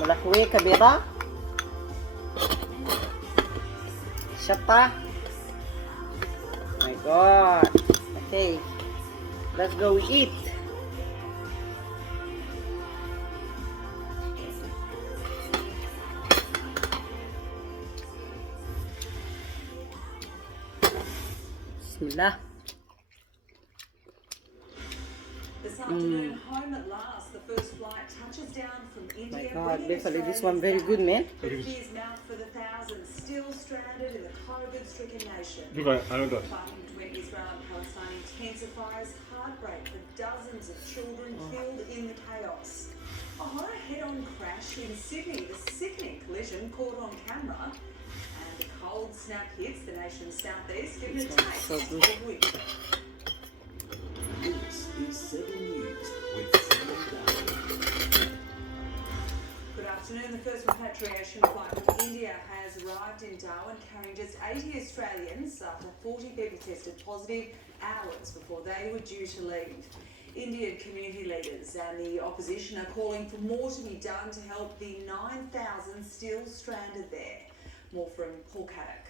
ملحوية كبيرة شطة. My God. Okay, let's go eat. Bismillah. This afternoon, home at last. The first flight touches down from India. My God, bringing Beverly, this one Australians very back. good, man. But fears mount for the thousands still stranded in the COVID-stricken nation. Look at another. Fighting between Israel and Palestine intensifies. Heartbreak for dozens of children killed in the chaos. A horror head-on crash in Sydney. The sickening collision caught on camera. And the cold snap hits the nation's southeast, giving a taste so good. of winter. This is 7 News with Simon Darwin. Good afternoon. The first repatriation flight from India has arrived in Darwin carrying just 80 Australians after 40 people tested positive hours before they were due to leave. Indian community leaders and the opposition are calling for more to be done to help the 9,000 still stranded there. More from Paul Caddock.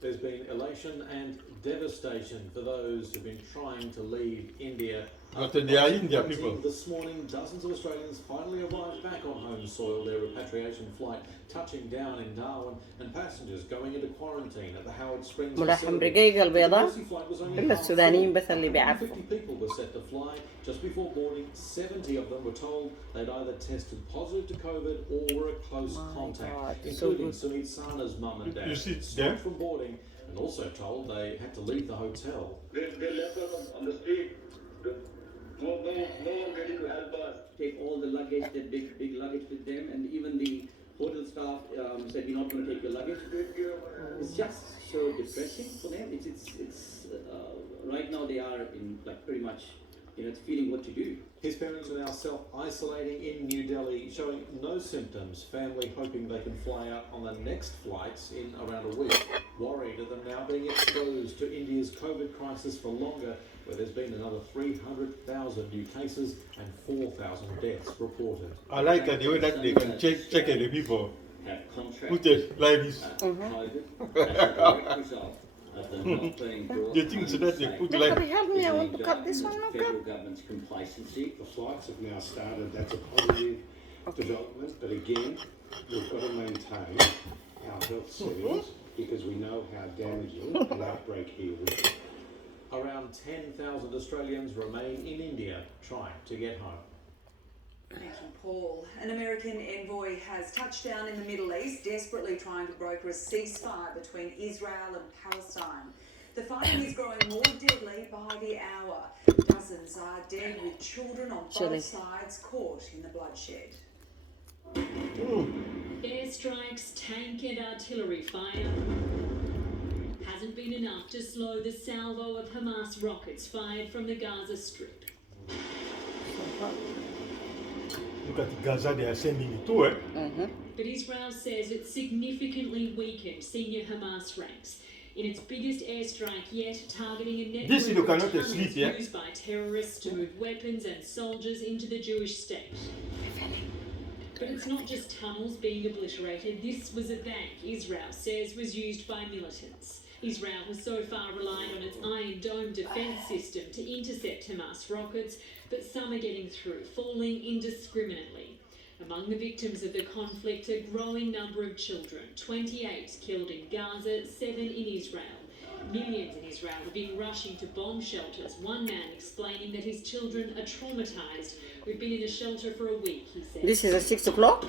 There's been elation and devastation for those who've been trying to leave India. But they are India people. This morning, dozens of Australians finally arrived back on home soil, their repatriation flight touching down in Darwin, and passengers going into quarantine at the Howard Springs ملحم facility. رقيق البيضة. The Mercy flight was only إلا half السودانيين full. بس اللي بيعرفوا. 150 people were set to fly. Just before boarding, 70 of them were told they'd either tested positive to COVID or were a close contact, God, so including good. Sumit Sana's mum and dad. You see Stopped there? from boarding and also told they had to leave the hotel. They left us on the street. No one ready to help us. Take all the luggage, that big luggage with them, and even the hotel staff said, we're not going to take your luggage. It's just so depressing for them. It's right now they are in like pretty much, feeling what to do. His parents are now self-isolating in New Delhi, showing no symptoms, family hoping they can fly out on the next flights in around a week. Worried at them now being exposed to India's COVID crisis for longer, where there's been another 300,000 new cases and 4,000 deaths reported. I like the way that they can check the people. Have contracted Put it like this. COVID as a direct result of them not being brought The things that they put like. Beverly, help me. I want to cut this one. No federal cut. government's complacency. The flights have now started. That's a positive development. But again, we've got to maintain our health settings because we know how damaging an outbreak here would be. Around 10,000 Australians remain in India trying to get home. Thank you, Paul. An American envoy has touched down in the Middle East, desperately trying to broker a ceasefire between Israel and Palestine. The fighting is growing more deadly by the hour. Dozens are dead, with children on Chilly. both sides caught in the bloodshed. Airstrikes, tank and artillery fire hasn't been enough to slow the salvo of Hamas rockets fired from the Gaza Strip. Look at Gaza, they are sending it to it. But Israel says it significantly weakened senior Hamas ranks in its biggest airstrike yet, targeting a network This you of cannot tunnels sleep, yeah? used by terrorists to move weapons and soldiers into the Jewish state. But it's not just tunnels being obliterated. This was a bank Israel says was used by militants. Israel has so far relied on its Iron Dome defence system to intercept Hamas rockets, but some are getting through, falling indiscriminately. Among the victims of the conflict, a growing number of children, 28 killed in Gaza, 7 in Israel. Millions in Israel have been rushing to bomb shelters, one man explaining that his children are traumatised. We've been in a shelter for a week, he said. This is at 6 o'clock.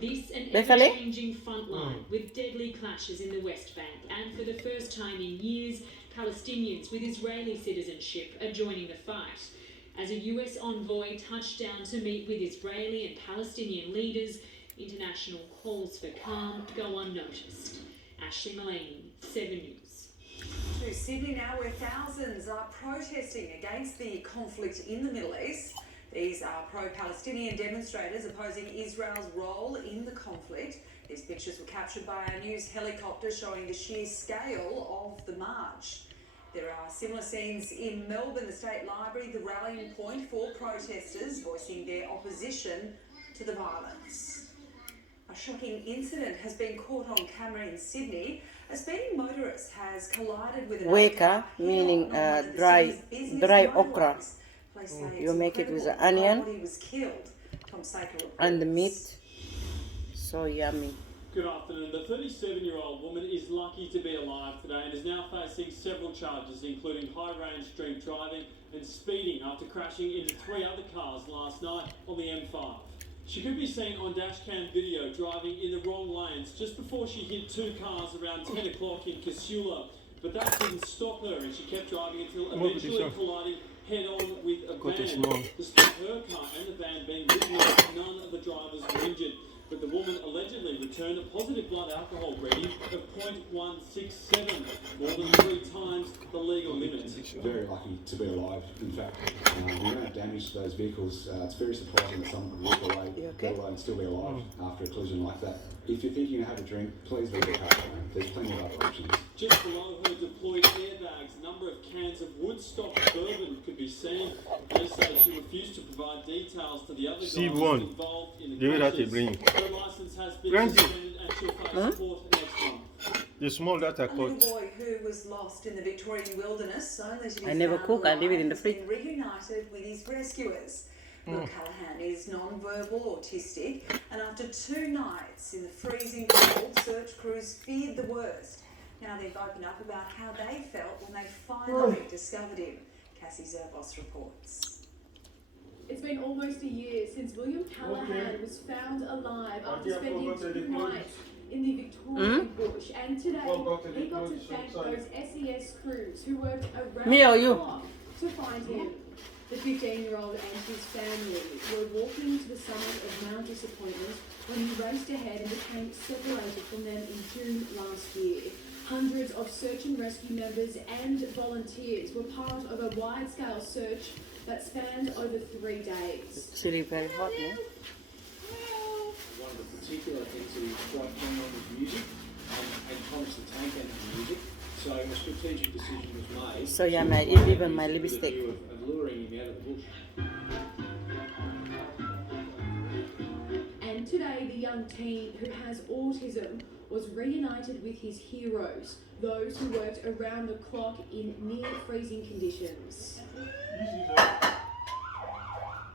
This an Beverly? ever-changing front line with deadly clashes in the West Bank, and for the first time in years, Palestinians with Israeli citizenship are joining the fight. As a US envoy touched down to meet with Israeli and Palestinian leaders, international calls for calm go unnoticed. Ashley Mullany, 7 News. To Sydney now, where thousands are protesting against the conflict in the Middle East. These are pro-Palestinian demonstrators opposing Israel's role in the conflict. These pictures were captured by our news helicopter showing the sheer scale of the march. There are similar scenes in Melbourne, the State Library, the rallying point for protesters voicing their opposition to the violence. A shocking incident has been caught on camera in Sydney. A speeding motorist has collided with an Weka, meaning dry okra. You make it with the onion and the meat. So yummy. Good afternoon. The 37-year-old woman is lucky to be alive today and is now facing several charges, including high-range drink driving and speeding after crashing into 3 other cars last night on the M5. She could be seen on dashcam video driving in the wrong lanes just before she hit 2 cars around 10 o'clock in Casula. But that didn't stop her and she kept driving until eventually colliding head-on with a van. Despite her car and the van being written off, none of the drivers were injured. But the woman allegedly returned a positive blood alcohol reading of 0.167, more than 3 times the legal limit. Very lucky to be alive. In fact, the amount of damage to those vehicles, it's very surprising that someone could walk away, get away and still be alive after a collision like that. If you're thinking of having a drink, please leave the car alone. There's plenty of other options. Just below her deployed airbags, a number of cans of Woodstock bourbon could be seen. They say she refused to provide details to the other guys involved in the crashes. Her license has been suspended and she'll face court next month. The small that I A caught. little boy who was lost in the Victorian wilderness only to be I never found cook, I leave it in the alive fridge. has been reunited with his rescuers. Will Callahan is non-verbal autistic, and after 2 nights in the freezing cold, search crews feared the worst. Now they've opened up about how they felt when they finally discovered him. Cassie Zerbos reports. It's been almost a year since William Callahan was found alive after spending 2 nights in the Victorian bush, and today he got to thank those SES crews who worked around the clock to find him. The 15-year-old and his family were walking to the summit of Mount Disappointment when he raced ahead and became separated from them in June last year. Hundreds of search and rescue members and volunteers were part of a wide-scale search that spanned over 3 days. Chili very hot, yeah? One of the particular things that he's quite keen on is music, and Thomas the Tank Engine music. So a strategic decision was made. So yeah, I eat even my lipstick. Of luring him out of the bush. And today, the young teen who has autism was reunited with his heroes, those who worked around the clock in near freezing conditions.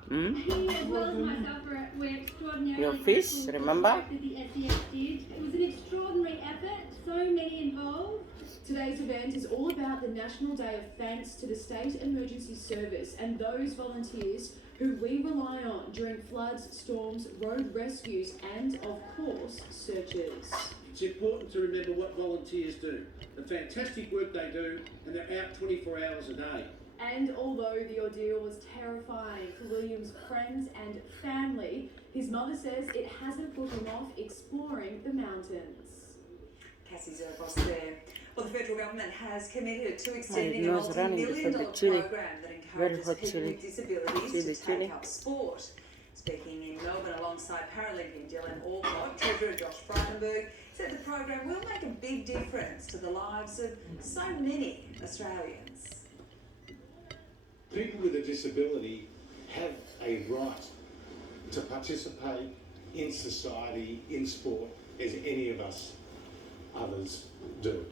He as well as myself were extraordinarily Your fish, grateful for the remember? work that the SES did. It was an extraordinary effort, so many involved. Today's event is all about the National Day of Thanks to the State Emergency Service and those volunteers who we rely on during floods, storms, road rescues and, of course, searches. It's important to remember what volunteers do, the fantastic work they do, and they're out 24 hours a day. And although the ordeal was terrifying for William's friends and family, his mother says it hasn't put him off exploring the mountains. Cassie Zerbos there. Well, the federal government has committed to extending a nose running multi-million-dollar before the chili. program that Very encourages hot people chili. with disabilities to Chili. take up sport. Speaking in Melbourne alongside Paralympian Dylan Alcott, Treasurer Josh Frydenberg said the program will make a big difference to the lives of so many Australians. People with a disability have a right to participate in society, in sport, as any of us others do.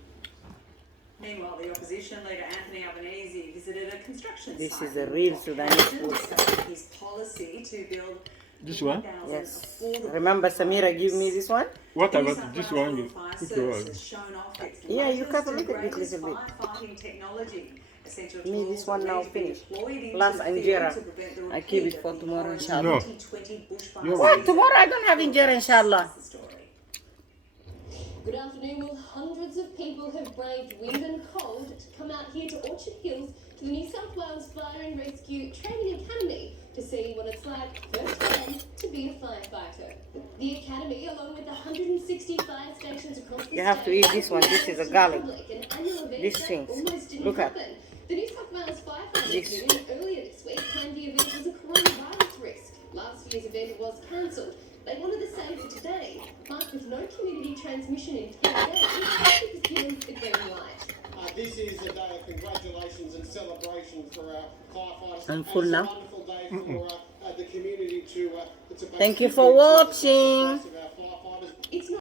Meanwhile, the opposition leader Anthony Albanese visited a construction This site is a in real Port Sudanese Hamilton, food. discussing his policy to build This one? 1,000 Yes. affordable Remember Samira give me this one? What New about South this Wales one? Rural You Fire put Service your has shown off its Yeah, you latest cut a and little bit, greatest little bit. firefighting technology. Essential Me, tools this one are now ready to be finished. deployed into Plus the field injera. to prevent the I keep repeat it for of the tomorrow, horrors of inshallah. 2020 bushfire What? season. Tomorrow I don't have injera, inshallah. That's the story. Good afternoon. Well, hundreds of people have braved wind and cold to come out here to Orchard Hills to the New South Wales Fire and Rescue Training Academy to see what it's like firsthand to be a firefighter. The academy, along with 160 fire stations across the You have to state, eat this one. This is a garlic. an annual event These that things. almost didn't Look at. happen. The New South Wales Firefighters This. Union earlier this week claimed the event was a coronavirus risk. Last year's event was cancelled. They wanted the same for today, but with no community transmission in 10 days, it was given the green light. This is a day of congratulations and celebration for our firefighters. I'm full it's now. a wonderful day for the community to Thank you for watching.